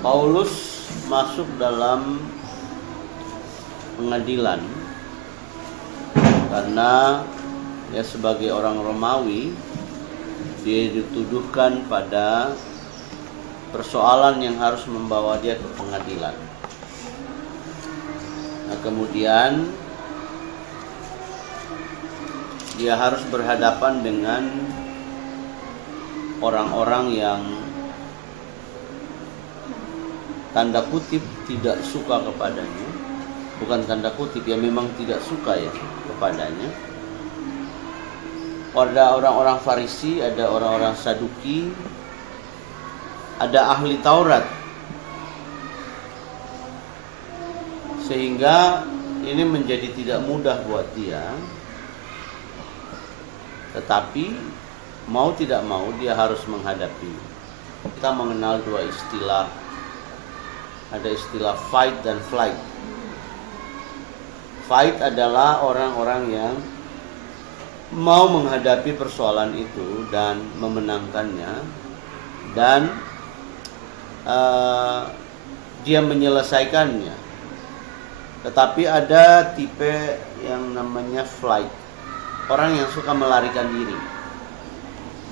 Paulus masuk dalam pengadilan karena ya sebagai orang Romawi dia dituduhkan pada persoalan yang harus membawa dia ke pengadilan. Nah, kemudian dia harus berhadapan dengan orang-orang yang tanda kutip tidak suka kepadanya. Bukan tanda kutip, ya memang tidak suka ya kepadanya. Ada orang-orang Farisi, ada orang-orang Saduki, ada ahli Taurat. Sehingga ini menjadi tidak mudah buat dia. Tetapi mau tidak mau dia harus menghadapi. Kita mengenal dua istilah. Ada istilah fight dan flight. Fight adalah orang-orang yang mau menghadapi persoalan itu dan memenangkannya, dan dia menyelesaikannya. Tetapi ada tipe yang namanya flight, orang yang suka melarikan diri,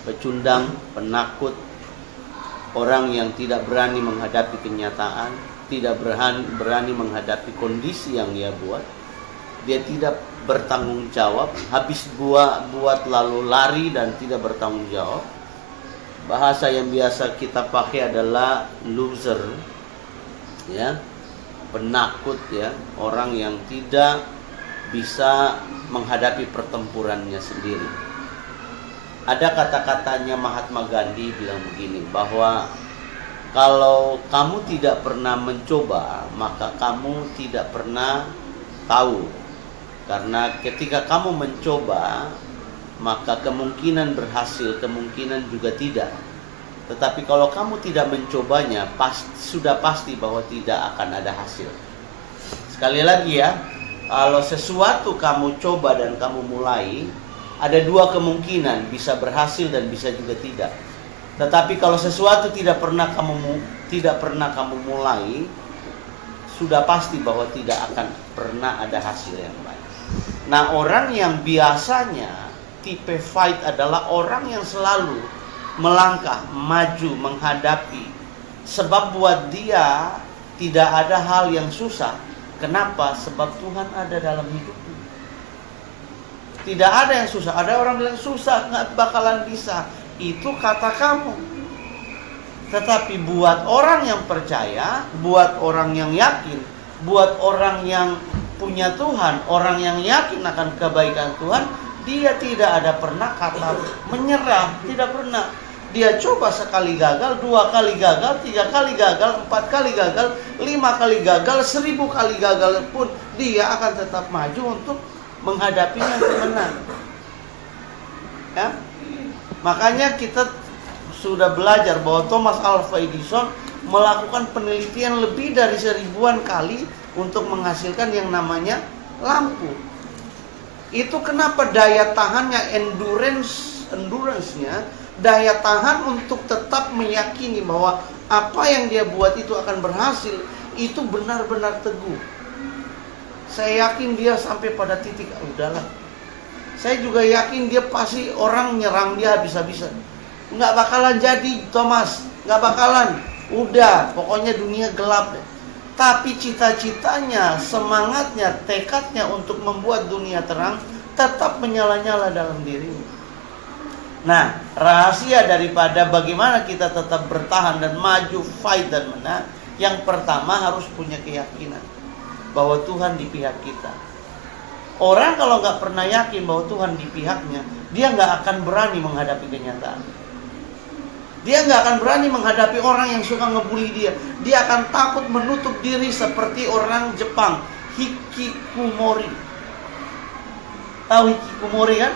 pecundang, penakut, orang yang tidak berani menghadapi kenyataan, tidak berani menghadapi kondisi yang dia buat. Dia tidak bertanggung jawab, habis buat lalu lari dan tidak bertanggung jawab. Bahasa yang biasa kita pakai adalah loser, ya, penakut, ya, orang yang tidak bisa menghadapi pertempurannya sendiri. Ada kata-katanya Mahatma Gandhi bilang begini, bahwa kalau kamu tidak pernah mencoba, maka kamu tidak pernah tahu. Karena ketika kamu mencoba, maka kemungkinan berhasil, kemungkinan juga tidak. Tetapi kalau kamu tidak mencobanya, sudah pasti bahwa tidak akan ada hasil. Sekali lagi ya, kalau sesuatu kamu coba dan kamu mulai, ada dua kemungkinan, bisa berhasil dan bisa juga tidak. Tetapi kalau sesuatu tidak pernah kamu mulai, sudah pasti bahwa tidak akan pernah ada hasil yang baik. Nah, orang yang biasanya tipe fight adalah orang yang selalu melangkah, maju, menghadapi. Sebab buat dia tidak ada hal yang susah. Kenapa? Sebab Tuhan ada dalam hidupnya. Tidak ada yang susah. Ada orang bilang susah, nggak bakalan bisa. Itu kata kamu. Tetapi buat orang yang percaya, buat orang yang yakin, buat orang yang punya Tuhan, orang yang yakin akan kebaikan Tuhan, dia tidak ada pernah kata menyerah, tidak pernah. Dia coba sekali gagal, 2 kali gagal, 3 kali gagal, 4 kali gagal, 5 kali gagal, 1000 kali gagal pun dia akan tetap maju untuk menghadapinya untuk menang. Ya? Makanya kita sudah belajar bahwa Thomas Alva Edison melakukan penelitian lebih dari 1000-an kali untuk menghasilkan yang namanya lampu. Itu kenapa daya tahannya, endurance-nya, daya tahan untuk tetap meyakini bahwa apa yang dia buat itu akan berhasil, itu benar-benar teguh. Saya yakin dia sampai pada titik, udahlah. Saya juga yakin dia pasti orang nyerang dia habis-habisan. Nggak bakalan jadi, Thomas. Nggak bakalan. Udah, pokoknya dunia gelap deh. Tapi cita-citanya, semangatnya, tekadnya untuk membuat dunia terang tetap menyala-nyala dalam dirinya. Nah, rahasia daripada bagaimana kita tetap bertahan dan maju, fight dan menang, yang pertama harus punya keyakinan bahwa Tuhan di pihak kita. Orang kalau nggak pernah yakin bahwa Tuhan di pihaknya, dia nggak akan berani menghadapi kenyataan. Dia nggak akan berani menghadapi orang yang suka ngebully dia. Dia akan takut menutup diri seperti orang Jepang, hikikomori. Tahu hikikomori kan?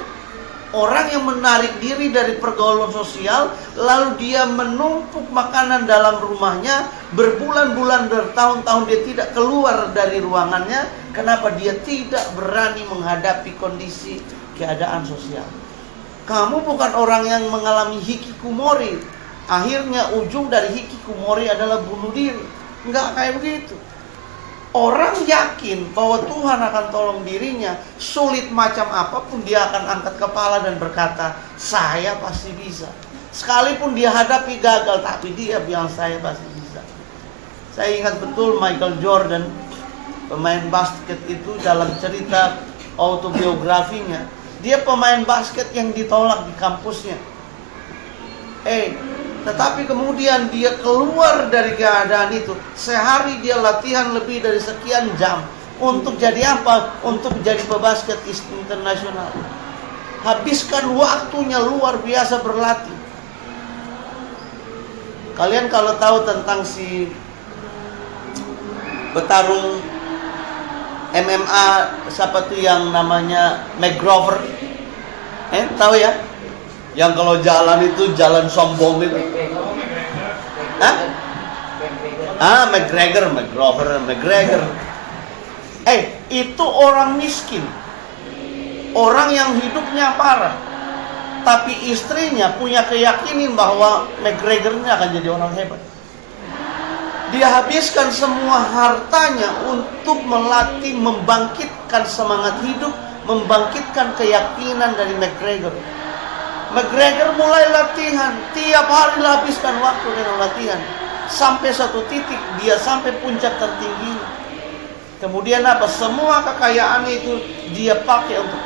Orang yang menarik diri dari pergaulan sosial, lalu dia menumpuk makanan dalam rumahnya, berbulan-bulan, bertahun-tahun dia tidak keluar dari ruangannya. Kenapa? Dia tidak berani menghadapi kondisi keadaan sosial. Kamu bukan orang yang mengalami hikikomori, Akhirnya ujung dari hikikomori adalah bunuh diri. Enggak kayak begitu. Orang yakin bahwa Tuhan akan tolong dirinya, sulit macam apapun dia akan angkat kepala dan berkata, saya pasti bisa. Sekalipun dia hadapi gagal, tapi dia bilang saya pasti bisa. Saya ingat betul Michael Jordan, pemain basket itu, dalam cerita autobiografinya, dia pemain basket yang ditolak di kampusnya. Tetapi kemudian dia keluar dari keadaan itu. Sehari dia latihan lebih dari sekian jam. Untuk jadi apa? Untuk menjadi pebasket internasional. Habiskan waktunya luar biasa berlatih. Kalian kalau tahu tentang si petarung MMA, siapa tuh yang namanya McGregor? Tahu ya? Yang kalau jalan itu jalan sombong itu. McGregor. Itu orang miskin. Orang yang hidupnya parah. Tapi istrinya punya keyakinan bahwa McGregor-nya akan jadi orang hebat. Dia habiskan semua hartanya untuk melatih, membangkitkan semangat hidup, membangkitkan keyakinan dari McGregor. McGregor mulai latihan, tiap hari habiskan waktu dengan latihan. Sampai satu titik dia sampai puncak tertinggi. Kemudian apa? Semua kekayaannya itu dia pakai untuk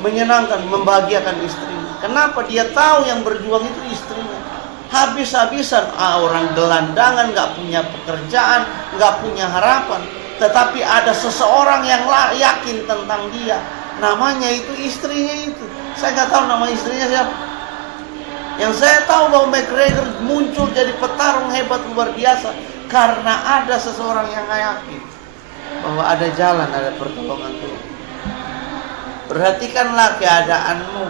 menyenangkan, membahagiakan istrinya. Kenapa? Dia tahu yang berjuang itu istrinya. Habis-habisan orang gelandangan, gak punya pekerjaan, gak punya harapan. Tetapi ada seseorang yang yakin tentang dia. Namanya itu istrinya itu. Saya nggak tahu nama istrinya siapa. Yang saya tahu bahwa McGregor muncul jadi petarung hebat luar biasa karena ada seseorang yang yakin bahwa ada jalan, ada pertolongan Tuhan. Perhatikanlah keadaanmu.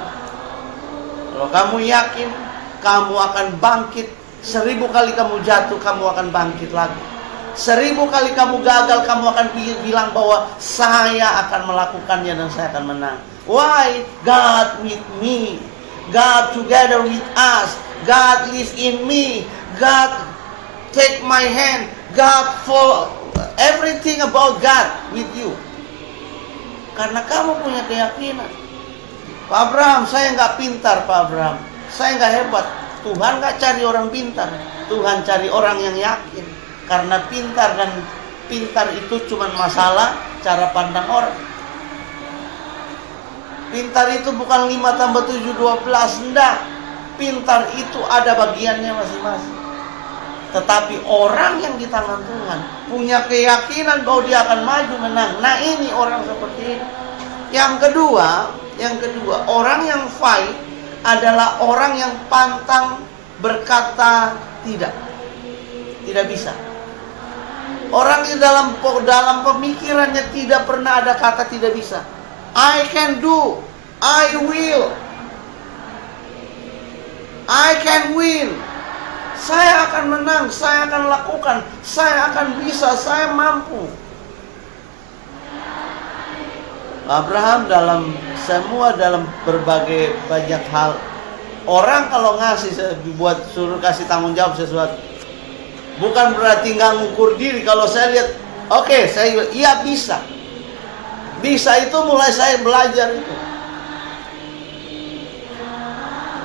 Kalau kamu yakin kamu akan bangkit, 1000 kali kamu jatuh, kamu akan bangkit lagi. 1000 kali kamu gagal, kamu akan bilang bahwa saya akan melakukannya dan saya akan menang. Why? God with me. God together with us. God lives in me. God take my hand. God for everything about God with you. Karena kamu punya keyakinan. Pak Abraham, saya nggak pintar Pak Abraham. Saya nggak hebat. Tuhan nggak cari orang pintar. Tuhan cari orang yang yakin. Karena pintar itu cuma masalah cara pandang orang. Pintar itu bukan 5 tambah 7 12, enggak. Pintar itu ada bagiannya masing-masing. Tetapi orang yang di tangan Tuhan punya keyakinan bahwa dia akan maju menang. Nah, ini orang seperti ini. Yang kedua, orang yang fight adalah orang yang pantang berkata tidak. Tidak bisa. Orang yang dalam pemikirannya tidak pernah ada kata tidak bisa. I can do, I will, I can win. Saya akan menang, saya akan lakukan, saya akan bisa, saya mampu. Abraham dalam berbagai banyak hal. Orang kalau ngasih suruh kasih tanggung jawab sesuatu, bukan berarti nggak ngukur diri. Kalau saya lihat, oke, saya iya bisa. Bisa itu mulai saya belajar itu.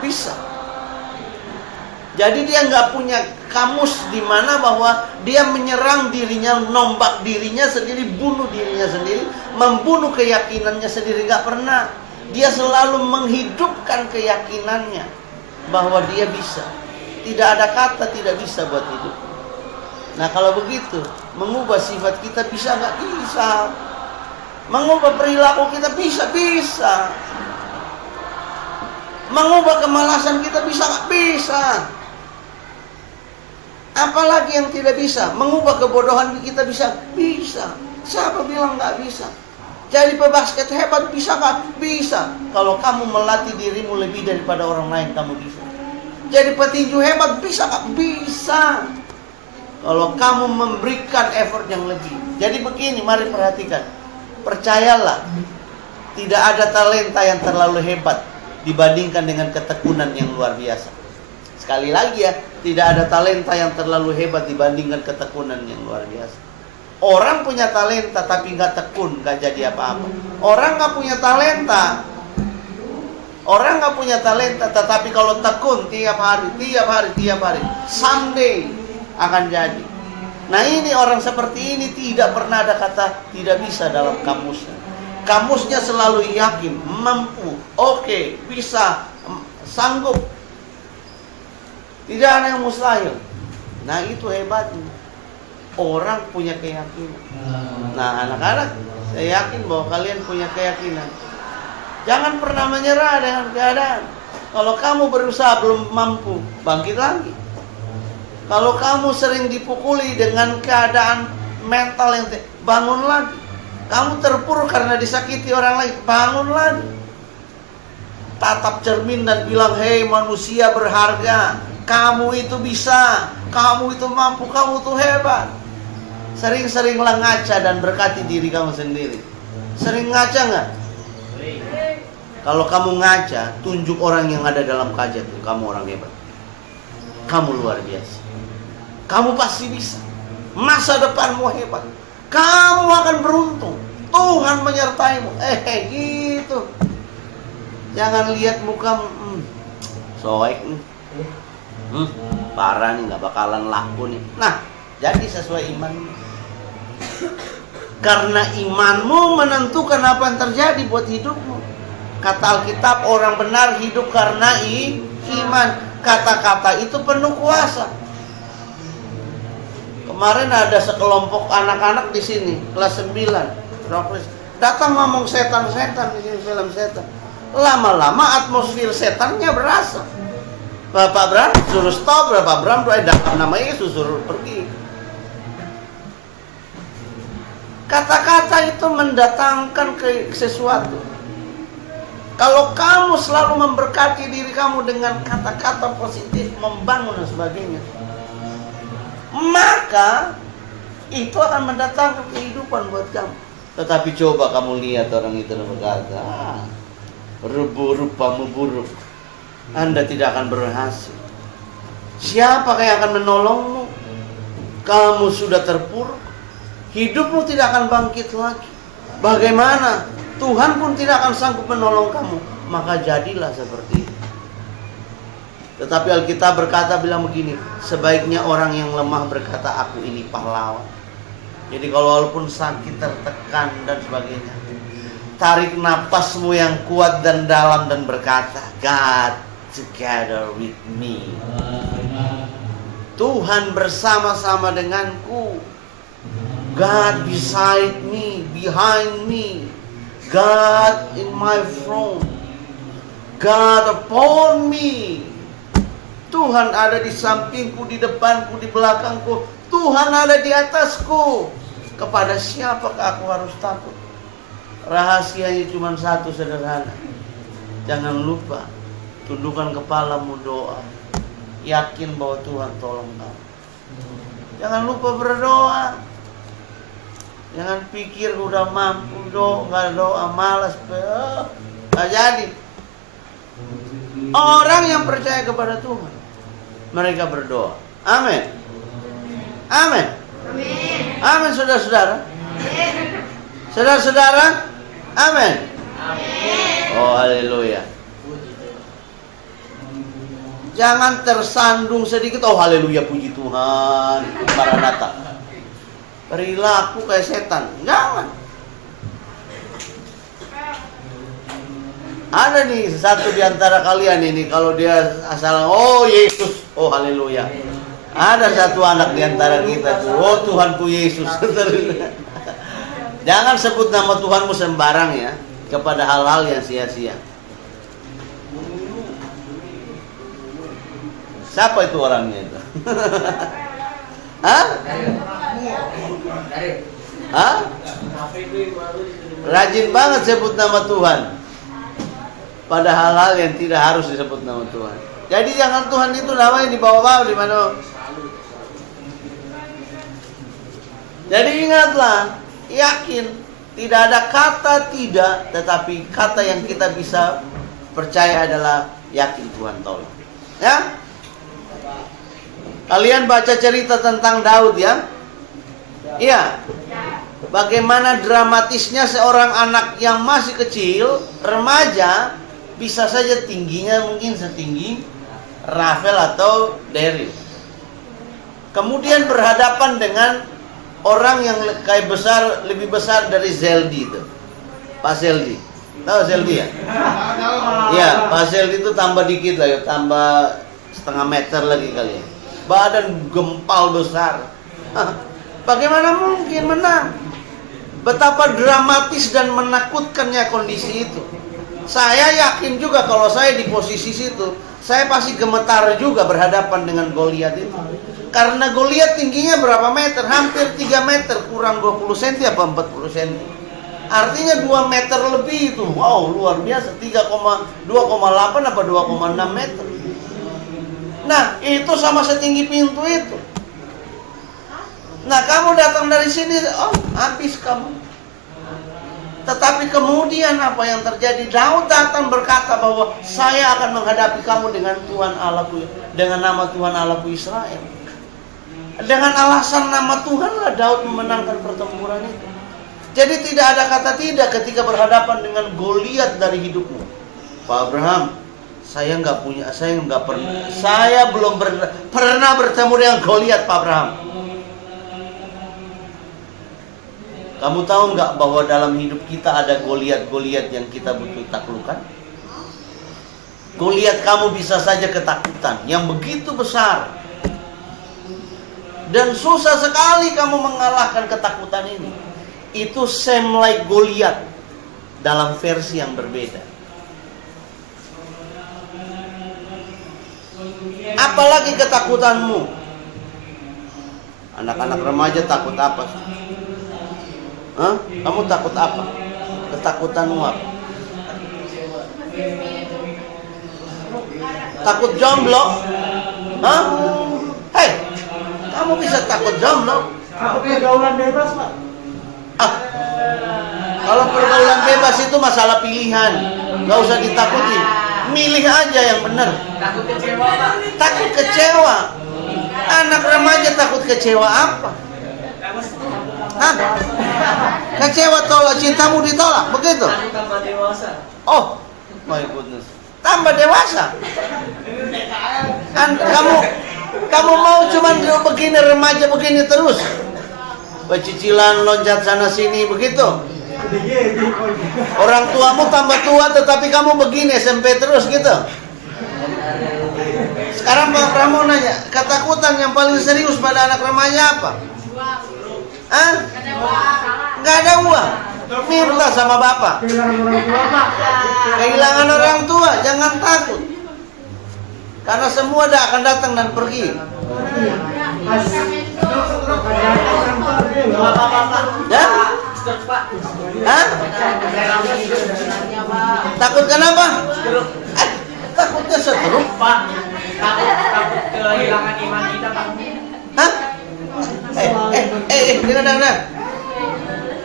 Bisa. Jadi dia nggak punya kamus di mana bahwa dia menyerang dirinya, nombak dirinya sendiri, bunuh dirinya sendiri, membunuh keyakinannya sendiri. Nggak pernah. Dia selalu menghidupkan keyakinannya bahwa dia bisa. Tidak ada kata tidak bisa buat hidup. Nah kalau begitu, mengubah sifat kita bisa nggak? Bisa. Mengubah perilaku kita bisa. Mengubah kemalasan kita bisa nggak? Bisa. Apalagi yang tidak bisa? Mengubah kebodohan kita bisa? Bisa. Siapa bilang nggak bisa? Jadi pebasket hebat bisa nggak? Bisa. Kalau kamu melatih dirimu lebih daripada orang lain, kamu bisa. Jadi petinju hebat bisa nggak? Bisa. Kalau kamu memberikan effort yang lebih. Jadi begini, mari perhatikan. Percayalah, tidak ada talenta yang terlalu hebat dibandingkan dengan ketekunan yang luar biasa. Sekali lagi ya, tidak ada talenta yang terlalu hebat dibandingkan ketekunan yang luar biasa. Orang punya talenta tapi nggak tekun, nggak jadi apa-apa. Orang nggak punya talenta, tetapi kalau tekun tiap hari, someday akan jadi. Nah ini orang seperti ini tidak pernah ada kata tidak bisa dalam kamusnya. Kamusnya selalu yakin, mampu, oke, bisa, sanggup. Tidak ada yang mustahil. Nah itu hebatnya. Orang punya keyakinan. Nah anak-anak, saya yakin bahwa kalian punya keyakinan. Jangan pernah menyerah dengan keadaan. Kalau kamu berusaha belum mampu, bangkit lagi. Kalau kamu sering dipukuli dengan keadaan mental yang bangun lagi. Kamu terpuruk karena disakiti orang lain, bangun lagi. Tatap cermin dan bilang, hei manusia berharga, kamu itu bisa, kamu itu mampu, kamu itu hebat. Sering-seringlah ngaca dan berkati diri kamu sendiri. Sering ngaca nggak? Kalau kamu ngaca, tunjuk orang yang ada dalam kaca itu, kamu orang hebat. Kamu luar biasa. Kamu pasti bisa. Masa depanmu hebat. Kamu akan beruntung. Tuhan menyertaimu. Gitu. Jangan lihat muka, soek nih. Parah nih, nggak bakalan laku nih. Nah, jadi sesuai imanmu. Karena imanmu menentukan apa yang terjadi buat hidupmu. Kata Alkitab, orang benar hidup karena iman. Kata-kata itu penuh kuasa. Kemarin ada sekelompok anak-anak di sini, kelas 9. Datang ngomong setan-setan di sini, film setan. Lama-lama atmosfer setannya berasa. Bapak Bram suruh stop, Bapak Bram dalam nama Yesus suruh pergi. Kata-kata itu mendatangkan ke sesuatu. Kalau kamu selalu memberkati diri kamu dengan kata-kata positif, membangun dan sebagainya, maka itu akan mendatangkan kehidupan buat kamu. Tetapi coba kamu lihat orang itu berkata, rupamu buruk, Anda tidak akan berhasil. Siapa yang akan menolongmu? Kamu sudah terpuruk. Hidupmu tidak akan bangkit lagi. Bagaimana? Tuhan pun tidak akan sanggup menolong kamu. Maka jadilah seperti itu. Tetapi Alkitab berkata bilang begini, sebaiknya orang yang lemah berkata, aku ini pahlawan. Jadi kalau walaupun sakit, tertekan dan sebagainya, tarik napasmu yang kuat dan dalam dan berkata, God together with me. Tuhan bersama-sama denganku. God beside me, behind me. God in my front. God upon me. Tuhan ada di sampingku, di depanku, di belakangku. Tuhan ada di atasku. Kepada siapakah aku harus takut? Rahasianya cuma satu, sederhana. Jangan lupa, tundukkan kepalamu, doa. Yakin bahwa Tuhan tolong kamu. Jangan lupa berdoa. Jangan pikir udah mampu, nggak doa, malas, nggak jadi. Orang yang percaya kepada Tuhan, mereka berdoa. Amin. Amin. Amin, saudara-saudara. Saudara-saudara, amin. Oh, haleluya. Jangan tersandung sedikit. Oh, haleluya, puji Tuhan. Maranatha. Perilaku kayak setan. Jangan. Ada nih satu di antara kalian ini, kalau dia asal oh Yesus, oh haleluya. Ada satu anak di antara kita tuh, oh Tuhanku Yesus. Jangan sebut nama Tuhanmu sembarang ya, kepada hal-hal yang sia-sia. Siapa itu orangnya itu? Hah? Hah? Rajin banget sebut nama Tuhan pada hal-hal yang tidak harus disebut nama Tuhan. Jadi jangan Tuhan itu namanya dibawa-bawa di mana. Jadi ingatlah, yakin, tidak ada kata tidak, tetapi kata yang kita bisa percaya adalah yakin Tuhan tolong. Ya? Kalian baca cerita tentang Daud ya? Iya. Bagaimana dramatisnya seorang anak yang masih kecil, remaja, bisa saja tingginya mungkin setinggi Rafael atau Daryl. Kemudian berhadapan dengan orang yang kayak besar, lebih besar dari Zeldi itu. Pak Zeldi. Tahu Zeldi ya? Iya, Pak Zeldi itu tambah dikit lah ya, tambah setengah meter lagi kali ya. Badan gempal besar. Bagaimana mungkin menang? Betapa dramatis dan menakutkannya kondisi itu. Saya yakin juga kalau saya di posisi situ, saya pasti gemetar juga berhadapan dengan Goliat itu. Karena Goliat tingginya berapa meter? Hampir 3 meter, kurang 20 cm apa 40 cm. Artinya 2 meter lebih itu. Wow, luar biasa. 2,8 apa 2,6 meter. Nah, itu sama setinggi pintu itu. Nah, kamu datang dari sini, oh, habis kamu. Tetapi kemudian apa yang terjadi? Daud datang berkata bahwa saya akan menghadapi kamu dengan Tuhan Allahku, dengan nama Tuhan Allahku Israel. Dengan alasan nama Tuhanlah Daud memenangkan pertempuran itu. Jadi tidak ada kata tidak ketika berhadapan dengan Goliat dari hidupmu. Pak Abraham, saya belum pernah bertemu dengan Goliat, Pak Abraham. Kamu tahu nggak bahwa dalam hidup kita ada Goliat-Goliat yang kita butuh taklukkan? Goliat kamu bisa saja ketakutan yang begitu besar. Dan susah sekali kamu mengalahkan ketakutan ini. Itu same like Goliat dalam versi yang berbeda. Apalagi ketakutanmu? Anak-anak remaja takut apa? Hah? Kamu takut apa? Ketakutanmu apa? Takut jomblo? Hah? Hei, kamu bisa takut jomblo? Takut pergaulan bebas, Pak. Kalau pergaulan bebas itu masalah pilihan, nggak usah ditakuti. Milih aja yang benar. Takut kecewa, Pak. Takut kecewa. Anak remaja takut kecewa apa? Hah? Kecewa tolak, cintamu ditolak, begitu? Tambah dewasa. Oh, my goodness. Tambah dewasa. Kamu mau cuman begini remaja begini terus? Pecicilan loncat sana sini begitu? Orang tuamu tambah tua tetapi kamu begini SMP terus gitu? Sekarang Pak Pramono nanya, ketakutan yang paling serius pada anak remaja apa? Hah? Nggak ada uang. Minta sama bapak. Kehilangan orang tua, jangan takut. Karena semua akan datang dan pergi. Ya? Hah? Takut kenapa? Takutnya stroke. Pak, takut kehilangan iman kita, Pak. Hah? Dengar.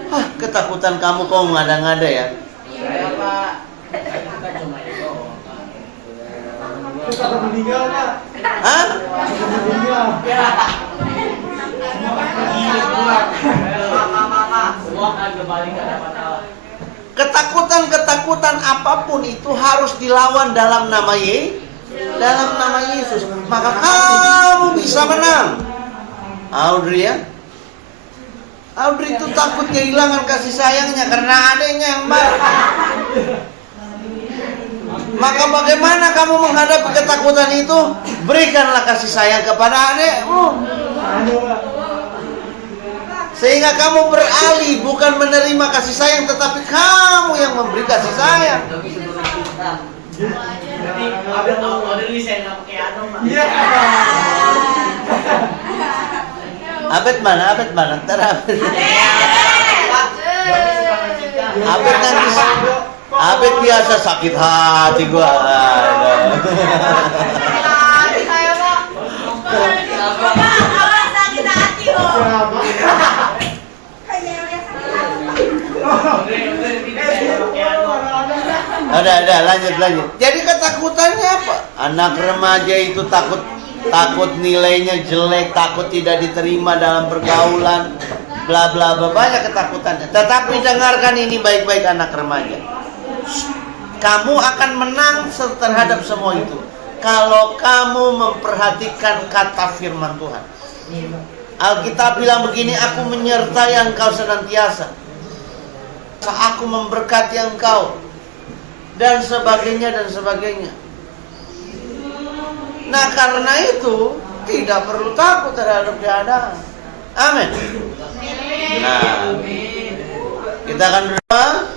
Hah, ketakutan kamu kok ngada-ngada ya? Saya, Pak. Kita cuma itu. Kita takut meninggal, Pak. Hah? Meninggal. Ya. Semua akan kembali ke dapat. Ketakutan apapun itu harus dilawan dalam nama Yesus. Maka kamu bisa menang. Audrey ya? Audrey itu takut kehilangan kasih sayangnya karena adiknya yang baru. Maka bagaimana kamu menghadapi ketakutan itu? Berikanlah kasih sayang kepada adikmu. Sehingga kamu beralih, bukan menerima kasih sayang, tetapi kamu yang memberi kasih sayang. Jadi Audrey saya nggak pakai anu, Pak. Abed mana? Ntar Abed. Abed nanti. Abed biasa sakit hati gua. Ada lanjut. Jadi ketakutannya apa? Anak remaja itu takut takut nilainya jelek, takut tidak diterima dalam pergaulan, bla bla bla, banyak ketakutannya. Tetapi dengarkan ini baik-baik anak remaja. Kamu akan menang terhadap semua itu kalau kamu memperhatikan kata firman Tuhan. Alkitab bilang begini, aku menyertai engkau senantiasa, aku memberkati engkau, dan sebagainya dan sebagainya. Nah, karena itu tidak perlu takut terhadap keadaan. Amin. Nah, kita akan berdoa.